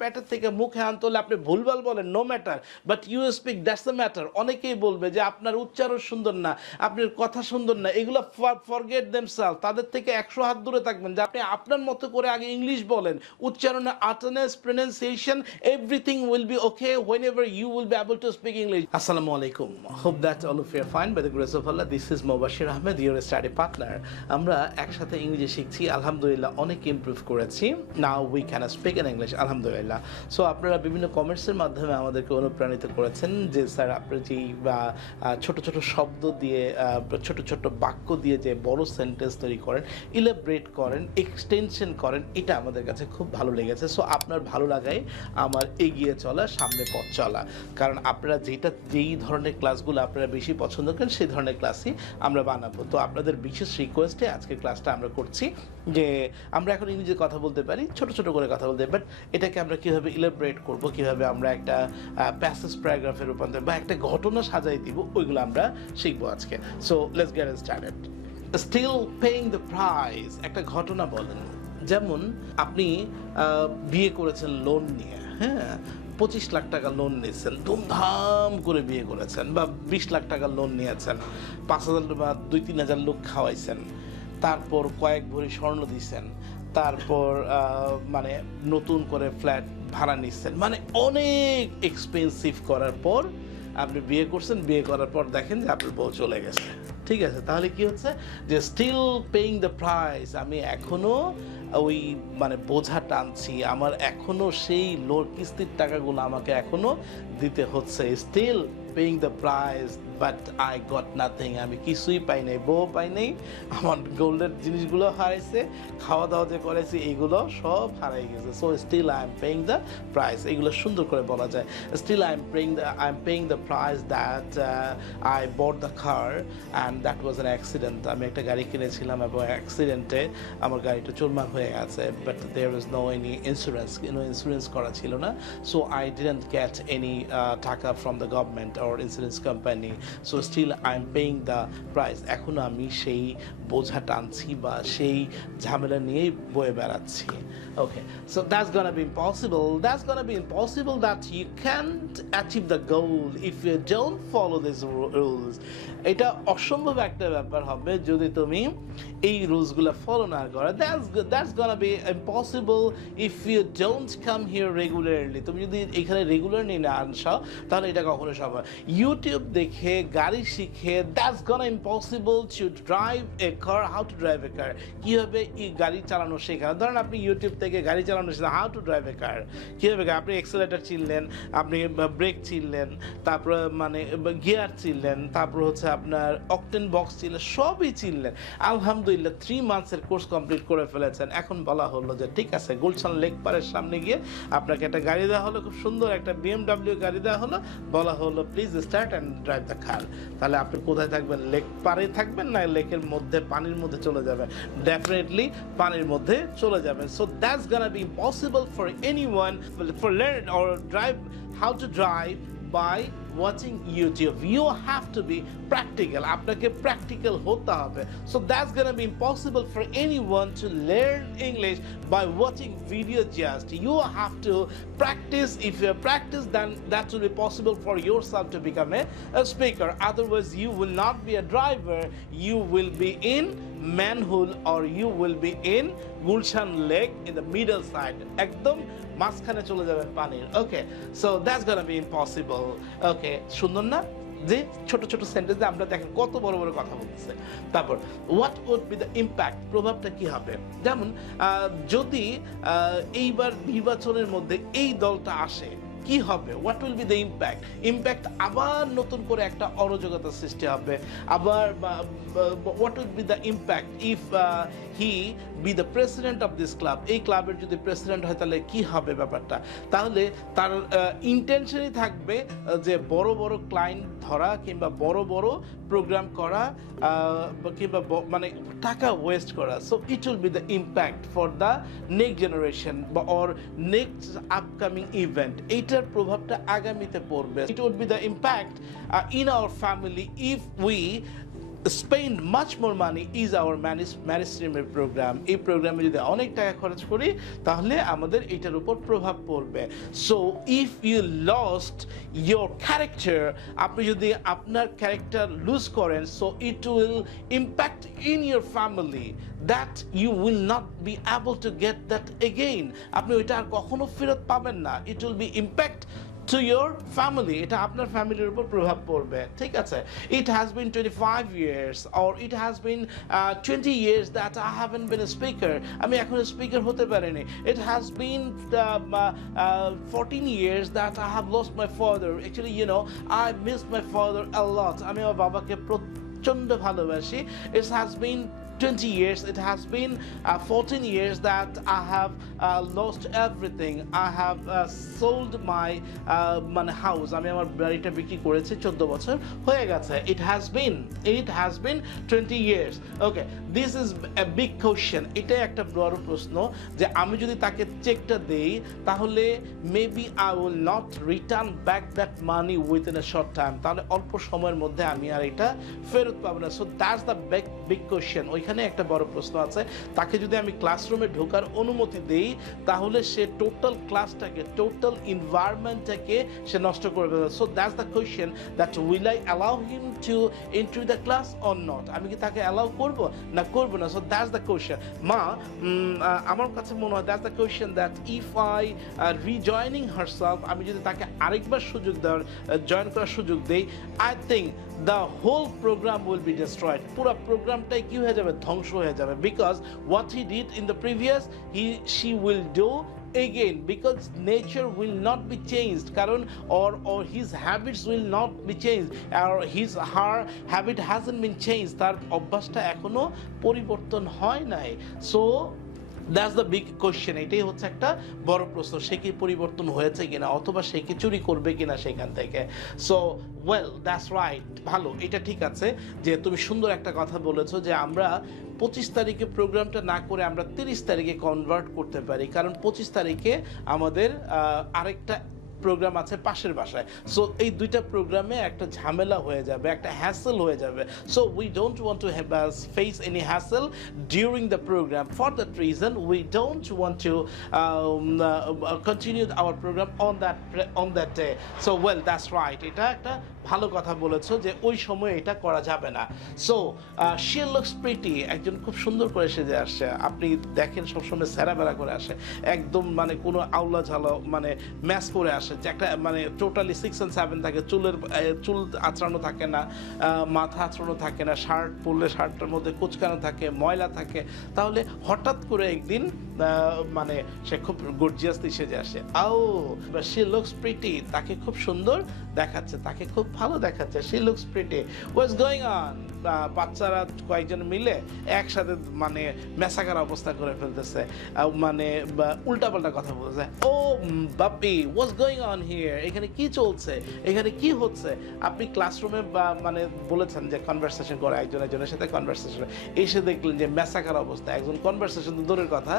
প্যাটের থেকে মুখে আনতে হলে আপনি ভুলভাল বলেন, no matter, but you speak, that's the matter. অনেকেই বলবে যে আপনার উচ্চারণ সুন্দর না, আপনার কথা সুন্দর না, এগুলো ফরগেট দেমসেলফ। তাদের থেকে 100 হাত দূরে থাকবেন। যে আপনি আপনার মতো করে আগে ইংলিশ বলেন, উচ্চারণে আর্টনেস, pronunciation, everything will be okay whenever you will be able to speak English. Assalamu alaikum. Hope that all of you are fine by the grace of Allah. This is Mubashir Ahmed, your study partner. আমরা একসাথে ইংরেজি শিখছি, আলহামদুলিল্লাহ অনেক improve করেছি। Now we can speak in English, আলহামদুলিল্লাহ। So আপনারা বিভিন্ন কমেন্টসের মাধ্যমে আমাদেরকে অনুপ্রাণিত করেছেন যে স্যার আপনার যেই ছোট ছোট শব্দ দিয়ে, ছোট ছোট বাক্য দিয়ে যে বড় সেন্টেন্স তৈরি করেন, ইলাবরেট করেন, এক্সটেনশন করেন, এটা আমাদের কাছে খুব ভালো লেগেছে। সো আপনার ভালো লাগাই আমার এগিয়ে চলা, সামনে পথ চলা। কারণ আপনারা যেই ধরনের ক্লাসগুলো আপনারা বেশি পছন্দ করেন সেই ধরনের ক্লাসই আমরা বানাবো। তো আপনাদের বিশেষ রিকোয়েস্টে আজকের ক্লাসটা আমরা করছি যে আমরা এখন ইংরেজিতে কথা বলতে পারি, ছোট ছোট করে কথা বলতে, বাট এটাকে আমরা কীভাবে ইলাবরেট করব, কীভাবে আমরা একটা প্যাসেজ প্যারাগ্রাফে রূপান্তর বা একটা ঘটনা সাজাই দিব, ওইগুলো আমরা শিখবো আজকে। So let's get started. Still paying the price, একটা ঘটনা বলেন। যেমন আপনি বিয়ে করেছেন লোন নিয়ে, হ্যাঁ, 25 লাখ টাকা লোন নিয়েছেন, ধুমধাম করে বিয়ে করেছেন, বা 20 লাখ টাকা লোন নিয়েছেন, 5,000 বা 2-3 হাজার লোক খাওয়াইছেন, তারপর কয়েক ভরি স্বর্ণ দিয়েছেন, তারপর মানে নতুন করে ফ্ল্যাট ভাড়া নিচ্ছেন, মানে অনেক এক্সপেন্সিভ করার পর আপনি বিয়ে করছেন। বিয়ে করার পর দেখেন যে আপনার বউ চলে গেছে, ঠিক আছে? তাহলে কি হচ্ছে যে স্টিল পেইং দ্য প্রাইস, আমি এখনও ওই মানে বোঝা টানছি, আমার এখনও সেই লোন কিস্তির টাকাগুলো আমাকে এখনও দিতে হচ্ছে। Still paying the price but I got nothing, আমি কিছুই পাই নাই, বউ পাই নাই, আমার গোল্ডের জিনিসগুলো হারাইছে, খাওয়া দাওয়া যে করেছি এইগুলো সব হারাই গেছে। So still I am paying the price, এইগুলো সুন্দর করে বলা যায়। Still I am paying the price that I bought the car and that was an accident. আমি একটা গাড়ি কিনেছিলাম এবং অ্যাক্সিডেন্টে আমার গাড়িটা চুরমার হয়ে গেছে, but there is no any insurance, insurance করা ছিল না। So I didn't get any taka from the government or insurance company, so still I'm paying the price. এখনো আমি সেই বোঝা টানছি বা সেই ঝামেলা নিয়েই বয়ে বেড়াচ্ছি। Okay, so that's gonna be impossible. That's gonna be impossible that you can't achieve the goal if you don't follow these rules. এটা অসম্ভব একটা ব্যাপার হবে যদি তুমি এই রুলসগুলো ফলো না করো। That's gonna be impossible if you don't come here regularly. তুমি যদি এখানে রেগুলারলি না আসো তাহলে এটা কখনো সম্ভব। ইউটিউব দেখে গাড়ি শিখে that's gonna impossible to drive a car, how to drive a car, কীভাবে এই গাড়ি চালানো শেখা। ধরেন আপনি ইউটিউব থেকে গাড়ি চালানো শিখলেন, how to drive a car, কীভাবে আপনি এক্সেলেটার চিনলেন, আপনি ব্রেক চিনলেন, তারপর মানে গিয়ার চিনলেন, তারপর হচ্ছে আপনার অকটেন বক্স চিনলেন, সবই চিনলেন। আলহামদুলিল্লাহ 3 মান্থসের কোর্স কমপ্লিট করে ফেলেছেন। এখন বলা হলো যে ঠিক আছে, গুলশান লেক পারের সামনে গিয়ে আপনাকে একটা গাড়ি দেওয়া হলো, খুব সুন্দর একটা BMW গাড়ি দেওয়া হলো, বলা হলো please start and drive the car. তাহলে আপনি কোথায় থাকবেন? লেক পারে থাকবেন না লেকের মধ্যে পানির মধ্যে চলে যাবেন? ডেফিনেটলি পানির মধ্যে চলে যাবেন। So that's gonna be impossible for anyone for learn or drive how to drive by watching YouTube. You have to be practical. আপনাকে practical হতে হবে. So that's gonna be impossible for anyone to learn English by watching video just. You have to practice. If you practice, then that will be possible for yourself to become a speaker. Otherwise, you will not be a driver. You will be in manhole or you will be in Gulshan Lake in the middle side. একদম মাঝখানে চলে যাবেন পানির। Okay, so that's gonna be impossible. Okay, সুন্দর না? যে ছোট ছোট সেন্টেন্সে আমরা দেখেন কত বড় বড় কথা বলতেছে। তারপর what would be the impact, প্রভাবটা কি হবে? যেমন যদি এইবার নির্বাচনের মধ্যে এই দলটা আসে, কি হবে? What will be the impact? Impact আবার নতুন করে একটা অরাজকতার সৃষ্টি হবে। আবার what will be the impact if he be the president of this club? এই ক্লাবের যদি প্রেসিডেন্ট হয় তাহলে কি হবে ব্যাপারটা? তাহলে তার ইন্টেনশনই থাকবে যে বড় বড় ক্লায়েন্ট ধরা কিংবা বড় বড় প্রোগ্রাম করা কিংবা মানে টাকা ওয়েস্ট করা। So it will be the impact for the next generation বা অর নেক্সট আপকামিং ইভেন্ট। এইটার প্রভাবটা আগামীতে পড়বে। It will be the impact in our family if we spend much more money is our marriage streamer program. এই প্রোগ্রামে যদি অনেক টাকা খরচ করি তাহলে আমাদের এটার উপর প্রভাব পড়বে। So if you lost your character, আপনি যদি আপনার ক্যারেক্টার লুজ করেন, so it will impact in your family that you will not be able to get that again. আপনি ওইটা আর কখনো ফেরত পাবেন না। It will be impact to your family, এটা আপনার ফ্যামিলির উপর প্রভাব পড়বে, ঠিক আছে? It has been 25 years or it has been 20 years that I haven't been a speaker, আমি এখন স্পিকার হতে পারিনি। It has been 14 years that I have lost my father. Actually, you know, I miss my father a lot. আমি আমার বাবাকে প্রচন্ড ভালোবাসি। It has been 20 years, it has been 14 years that I have lost everything. I have sold my house. আমি আমার বাড়িটা বিক্রি করেছি 14 বছর হয়ে গেছে। It has been 20 years. Okay, this is a big question. এটা একটা বড় প্রশ্ন যে আমি যদি তাকে চেকটা দেই তাহলে maybe I will not return back that money within a short time. তাহলে অল্প সময়ের মধ্যে আমি আর এটা ফেরত পাবো না। So that's the big question. ওইখানে একটা বড় প্রশ্ন আছে। তাকে যদি আমি ক্লাসরুমে ঢোকার অনুমতি দেই তাহলে সে টোটাল ক্লাসটাকে, টোটাল এনভায়রনমেন্টটাকে সে নষ্ট করে ফেলবে। So that's the question that will I allow him to enter the class or not, আমি কি তাকে অ্যালাউ করব না করব না। So that's the question. মা, আমার কাছে মনে হয় that's the question that if I reasoning herself, আমি যদি তাকে আরেকবার সুযোগ দেওয়ার, জয়েন করার সুযোগ দেই, I think the whole program will be destroyed. পুরো প্রোগ্রামটাই কি হয়ে যাবে, ধ্বংস হয়ে যাবে। because what he did in the previous, she will do again, because nature will not be changed, কারণ or his habits will not be changed, or her habit hasn't been changed, তার অভ্যাসটা এখনো পরিবর্তন হয় নাই। so that's the big question. এটাই হচ্ছে একটা বড় প্রশ্ন, সে কি পরিবর্তন হয়েছে কিনা, অথবা সে কি চুরি করবে কিনা সেখান থেকে। সো ওয়েল, দ্যাটস রাইট, ভালো, এটা ঠিক আছে যে তুমি সুন্দর একটা কথা বলেছো যে আমরা 25 তারিখে প্রোগ্রামটা না করে আমরা 30 তারিখে কনভার্ট করতে পারি, কারণ 25 তারিখে আমাদের আরেকটা প্রোগ্রাম আছে পাশের বাসায়। সো এই দুইটা প্রোগ্রামে একটা ঝামেলা হয়ে যাবে, একটা হ্যাসেল হয়ে যাবে। So we don't want to face any hassle during the programme. For that reason we don't want to continue our programme on that day. So well, that's right, এটা একটা ভালো কথা বলেছো যে ওই সময় এটা করা যাবে না। সো শি লুকস প্রিটি, একজন খুব সুন্দর করে সেজে আসছে, আপনি দেখেন সবসময় সেরা বেড়া করে আসে, একদম মানে কোনো আউলা ঝালা মানে ম্যাচ করে আসে, যে একটা মানে টোটালি 6 and 7 থাকে, চুল আঁচড়ানো থাকে না, মাথা আঁচড়ানো থাকে না, শার্ট পরলে শার্টটার মধ্যে কুচকানো থাকে, ময়লা থাকে। তাহলে হঠাৎ করে একদিন মানে সে খুব গর্জিয়াসলি সেজে আসে। শি লুকস প্রিটি, তাকে খুব সুন্দর দেখাচ্ছে, তাকে খুব ভালো দেখাচ্ছে। She looks pretty, what's going on. বাচ্চারা কয়েকজন মিলে একসাথে মানে মেসাকার অবস্থা করে ফেলতেছে, মানে উল্টাপাল্টা কথা বলতেছে। ও বাপি, হোয়াটস গোয়িং অন হিয়ার, এখানে কি চলছে, এখানে কি হচ্ছে। আপনি ক্লাসরুমে মানে বলেছেন যে কনভারসেশন করে, একজনের সাথে কনভারসেশন, এসে দেখলেন যে মেসাকার অবস্থা, একজন কনভারসেশন তো দূরের কথা,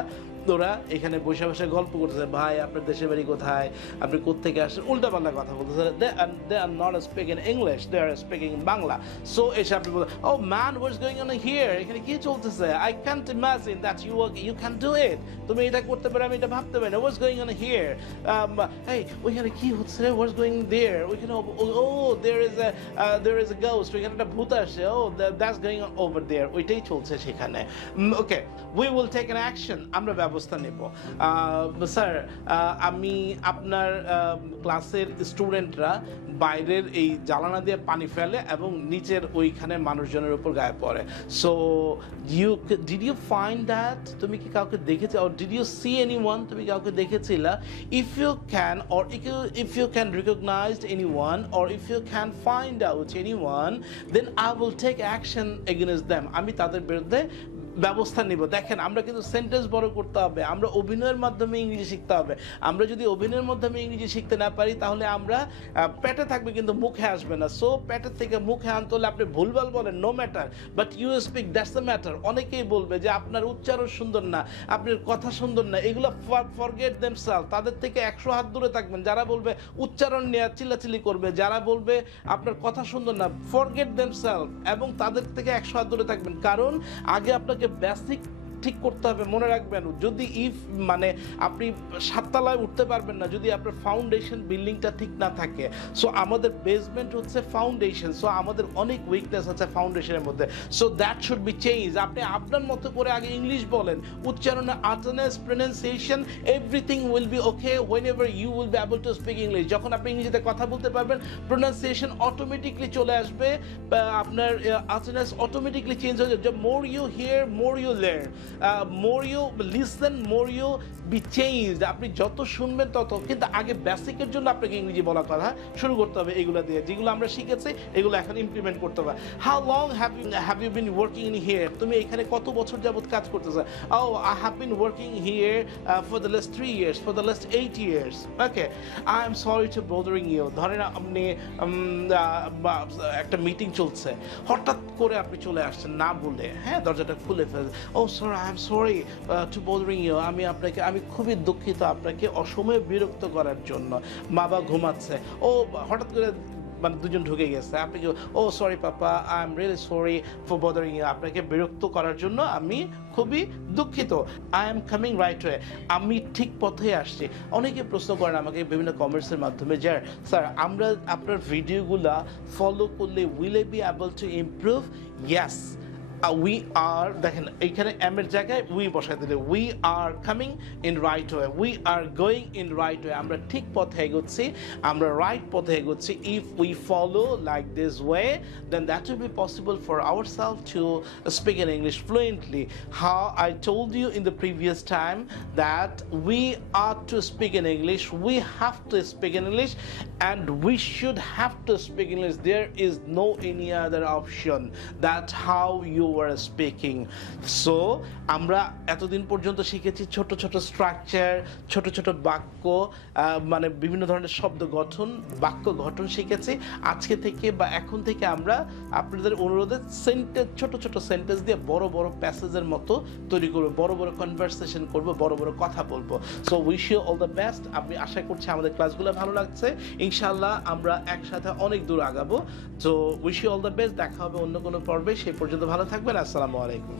ওরা এখানে বসে বসে গল্প করতেছে, ভাই আপনার দেশের বাড়ি কোথায়, আপনি কোত্থেকে আসেন, উল্টাপাল্টা কথা বলতেছে। they are not speaking English, they are speaking Bangla. So এসে আপনি বলেন, oh man, what's going on here, এখানে কি চলতেছে, I can't imagine that you can do it, তুমি এটা করতে পারো, আমি এটা ভাবতে পারি না, what's going on here, hey ওইখানে কি হচ্ছে, what's going there, ওইখানে oh there is a ghost, ওইখানে একটা ভূত আসে, oh that's going on over there, ওইটাই চলছে সেখানে। Okay, we will take an action, আমরা ব্যবস্থা নেব। স্যার, আমি আপনার ক্লাসের স্টুডেন্টরা বাইরের এই জ্বালানা দিয়ে পানি ফেলে এবং নিচের ওইখানে মানুষজনের উপর গায়ে পড়ে। So did you find that, তুমি কি কাউকে দেখেছো, or did you see anyone, তুমি কাউকে দেখেছিলা? If you can, or if you can recognize anyone, or if you can find out anyone, then I will take action against them, আমি তাদের বিরুদ্ধে ব্যবস্থা নিব। দেখেন আমরা কিন্তু সেন্টেন্স বড় করতে হবে, আমরা অভিনয়ের মাধ্যমে ইংরেজি শিখতে হবে। আমরা যদি অভিনয়ের মাধ্যমে ইংরেজি শিখতে না পারি তাহলে আমরা পেটে থাকবে কিন্তু মুখে আসবে না। সো পেটের থেকে মুখে আনতে হলে আপনি ভুলভাল বলেন, no matter, but you speak that's the matter. অনেকেই বলবে যে আপনার উচ্চারণ সুন্দর না, আপনার কথা সুন্দর না, এগুলো ফরগেট দেমসেলফ। তাদের থেকে 100 হাত দূরে থাকবেন। যারা বলবে উচ্চারণ নিয়ে চিল্লাচিল্লি করবে, যারা বলবে আপনার কথা সুন্দর না, ফরগেট দেমসেলফ, এবং তাদের থেকে 100 হাত দূরে থাকবেন। কারণ আগে আপনাকে বেসিক ঠিক করতে হবে। মনে রাখবেন, যদি মানে আপনি 7 তলায় উঠতে পারবেন না যদি আপনার ফাউন্ডেশন বিল্ডিংটা ঠিক না থাকে। সো আমাদের বেসমেন্ট হচ্ছে ফাউন্ডেশন। সো আমাদের অনেক উইকনেস আছে ফাউন্ডেশনের মধ্যে। So that should be change. আপনি আপনার মতো করে আগে ইংলিশ বলেন, উচ্চারণে আর্টনেস, pronunciation, everything will be okay whenever you will be able to speak English। যখন আপনি ইংরেজিতে কথা বলতে পারবেন, প্রনাউন্সিয়েশন অটোমেটিকলি চলে আসবে, আপনার আর্টনেস অটোমেটিকলি চেঞ্জ হয়ে যাবে। More you hear, more you learn, more you listen, more you be changed। আপনি যত শুনবেন তত, কিন্তু আগে বেসিকের জন্য আপনাকে ইংরেজি বলা কথা শুরু করতে হবে। এগুলো দিয়ে যেগুলো আমরা শিখেছি এগুলো এখন ইমপ্লিমেন্ট করতে হবে। How long have you been working in here? তুমি এখানে কত বছর যাবত কাজ করতেছো? Oh I have been working here for the last 3 years, for the last 8 years। Okay, I am sorry to bothering you. ধরেন আপনি একটা মিটিং চলছে, হঠাৎ করে আপনি চলে আসছেন না বলে, হ্যাঁ, দরজাটা খুলে ফেলে, oh sir I am sorry to bothering you. আমি খুবই দুঃখিত আপনাকে অসময়ে বিরক্ত করার জন্য। মা বাবা ঘুমাচ্ছে, ও হঠাৎ করে মানে দুজন ঢুকে গেছে, আপনি ও sorry papa, I am really sorry for bothering you. আপনাকে বিরক্ত করার জন্য আমি খুবই দুঃখিত। I am coming right way. আমি ঠিক পথে আসছি। অনেকে প্রশ্ন করেন আমাকে বিভিন্ন কমেন্টসের মাধ্যমে, যে স্যার আমরা আপনার ভিডিওগুলা ফলো করলে will be able to improve? Yes, we are, দেখেন এইখানে এম এর জায়গায় উই বসাই দিলে, we are coming in right way, we are going in right way. আমরা ঠিক পথে এগোচ্ছি, আমরা রাইট পথে এগোচ্ছি। If we follow like this way, then that will be possible for ourself to speak in English fluently. How I told you in the previous time that we are two speak in English, we have to speak in English, and we should have to speak English. There is no any other option. That's how you were speaking. So আমরা এতদিন পর্যন্ত শিখেছি ছোট ছোট structure, ছোট ছোট বাক্য, মানে বিভিন্ন ধরনের শব্দ গঠন, বাক্য গঠন শিখেছি। আজকে থেকে বা এখন থেকে আমরা আপনাদের অনুরোধে সেন্টেন্স, ছোট ছোট সেন্টেন্স দিয়ে বড় বড় প্যাসেজের মতো তৈরি করবো, বড় বড় কনভারসেশন করবো, বড় বড় কথা বলবো। So wish you all the best. আমি আশা করছি আমাদের ক্লাসগুলো ভালো লাগছে। ইনশাআল্লাহ আমরা একসাথে অনেক দূর আগাবো। So wish you all the best. দেখা হবে অন্য কোনো পর্বে। সেই পর্যন্ত ভালো থাকবেন। আসসালামু আলাইকুম।